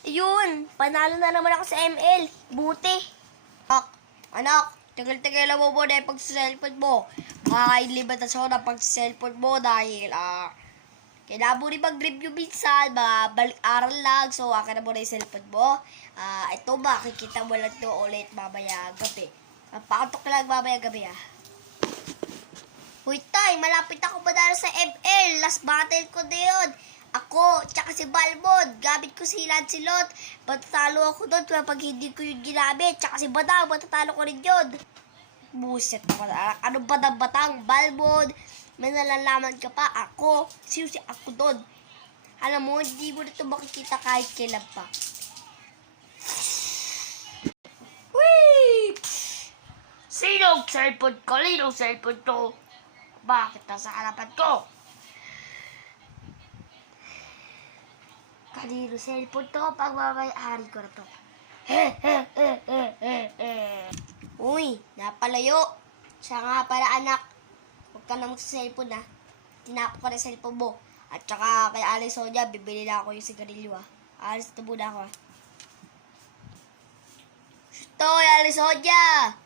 Ayun, panalo na naman ako sa ML. Buti. Anak, tagal-tagal mo muna yung pag-cellphone mo. Makakailibatas ako ng pag-cellphone mo dahil, kailangan mo rin mag-review minsan, balik-aral lang. So, akin na muna yung cellphone mo. Ito, makikita mo lang ito ulit mamaya gabi. Pakantok lang mamaya gabi, Uy, tay, malapit ako madalo sa ML. Last battle ko na yun. Ako, tsaka si Balmond. Gamit ko si Lancelot. Matatalo ako doon kapag hindi ko yung ginamit. Tsaka si Badang, matatalo ko rin yun. Buset ako na. Ano Badang? Balmond. May nalalaman ka pa. Ako. Sino si ako doon? Alam mo, hindi mo na ito makikita kahit kailan pa. Whee! Sinong cellphone ko? Linong cellphone to? Bakit nasa harapan ko? Kanino cellphone to? Pagmamayari ko na to. Uy, napalayo. Siya nga pala anak. Huwag ka na magsa-cellphone Tinapok ko na cellphone mo. At saka kay Aling Sonia, bibili na ako yung sigarilyo Alis na muna ako Ito, Aling Sonia!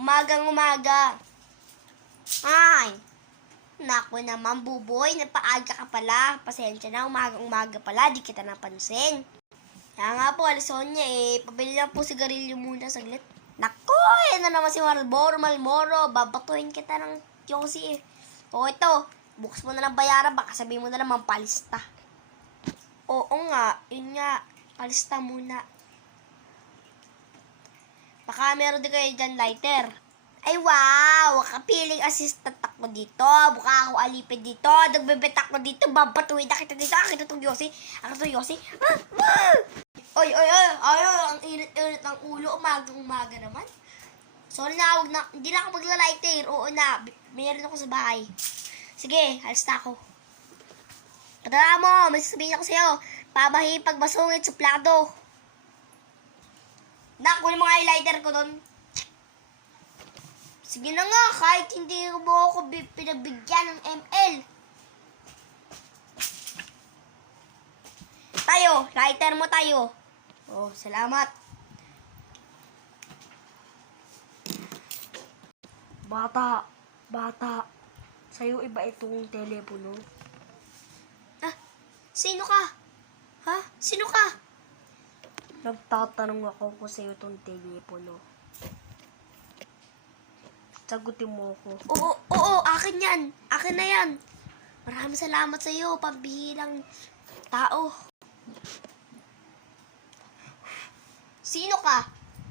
Umagang-umaga. Ay, naku naman, buboy, napaaga ka pala. Pasensya na, umagang-umaga pala, di kita napansin. Kaya nga po, Alisonia, pabili lang po sigarilyo muna saglit. Naku, yan na naman si Malmoro, babatuhin kita ng Yossi O ito, bukas mo na lang bayaran, baka sabihin mo na naman palista. Oo nga, yun nga, palista muna. Baka meron din kayo dyan lighter. Ay wow! Kapiling assistant ako dito. Mukha ako alipin dito. Nagbebet ako dito. Babatuin na kita dito. Akin itong Yossi. Oy! Ang init-init ng ulo. Umagang-umaga naman. Sorry na, hindi na ako magla-lighter. Oo na, mayroon ako sa bahay. Sige, alis na ako. Patala mo, may sasabihin ako sa'yo. Pabahi pagbasungit suplado. Kunin mo nga highlighter ko doon. Sige na nga, kahit hindi mo ako pinagbigyan ng ML. Tayo, lighter mo tayo. Oh, salamat. Bata, sa'yo iba itong telepono. Sino ka? Sino ka? Nagtatanong ako kung sa'yo itong telepono. Sagutin mo ako. Oo, akin yan. Akin na yan. Maraming salamat sa iyo, pambihirang tao. Sino ka?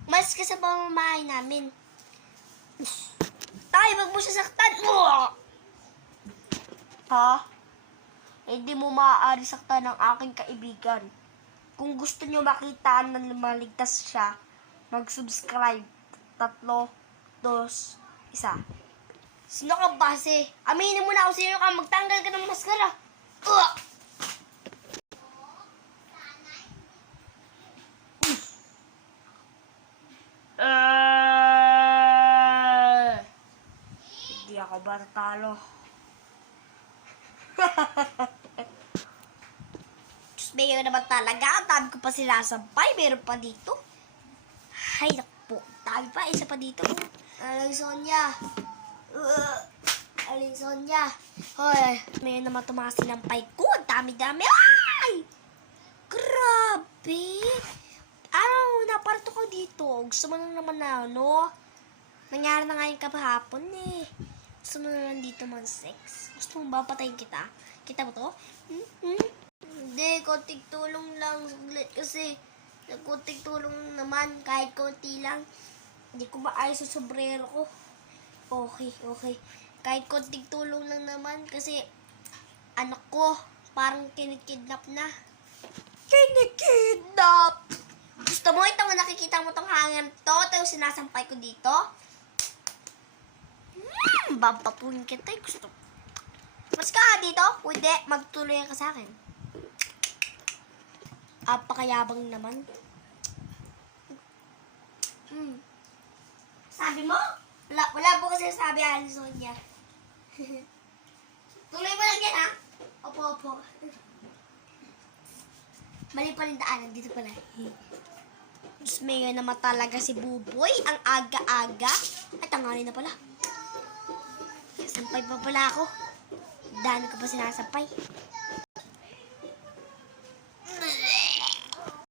Mas ka sa pamamahay namin. Tay, wag mo siya saktan. Hindi mo maaari saktan ng aking kaibigan. Kung gusto nyo makita na maligtas siya, mag-subscribe. 3, 2, 1. Sino ka base? Aminin mo na kung sino ka. Magtanggal ka ng maskara. Hindi ako batatalo. Diyos, mayo naman talaga. Ang dami ko pa sinasampay. Meron pa dito. Ay, naku po. Dami pa. Isa pa dito. Aling Sonia. Hoy, may naman itong mga sinampay ko. Ang dami-dami. Ay! Grabe! Naparto ko dito. Gusto mo na naman nangyari na nga yung kapahapon Gusto mo na lang dito sex. Gusto mo ba patayin kita? Kita mo to? Hindi, konting tulong lang. Saglit kasi. Konting tulong naman. Kahit konti lang. Hindi ko maayos sa sombrero ko. Okay. Kahit konting tulong lang naman kasi anak ko parang kinikidnap na. Kinikidnap! Gusto mo itong nakikita mo itong hanger to? Ito yung sinasampay ko dito. Babatuhin kita. Gusto. Mas ka dito? Hindi, magtuloy ka sa akin. Apakayabang naman. Sabi mo? Wala po kasi sabi Aling Sonia. Tuloy mo lang yan Opo. Mali pa rin daanan. Dito pala. Diyos mayo naman talaga si Buboy. Ang aga-aga. Ay, tangali na pala. Sampay pa pala ako. Dami ko pa sinasampay.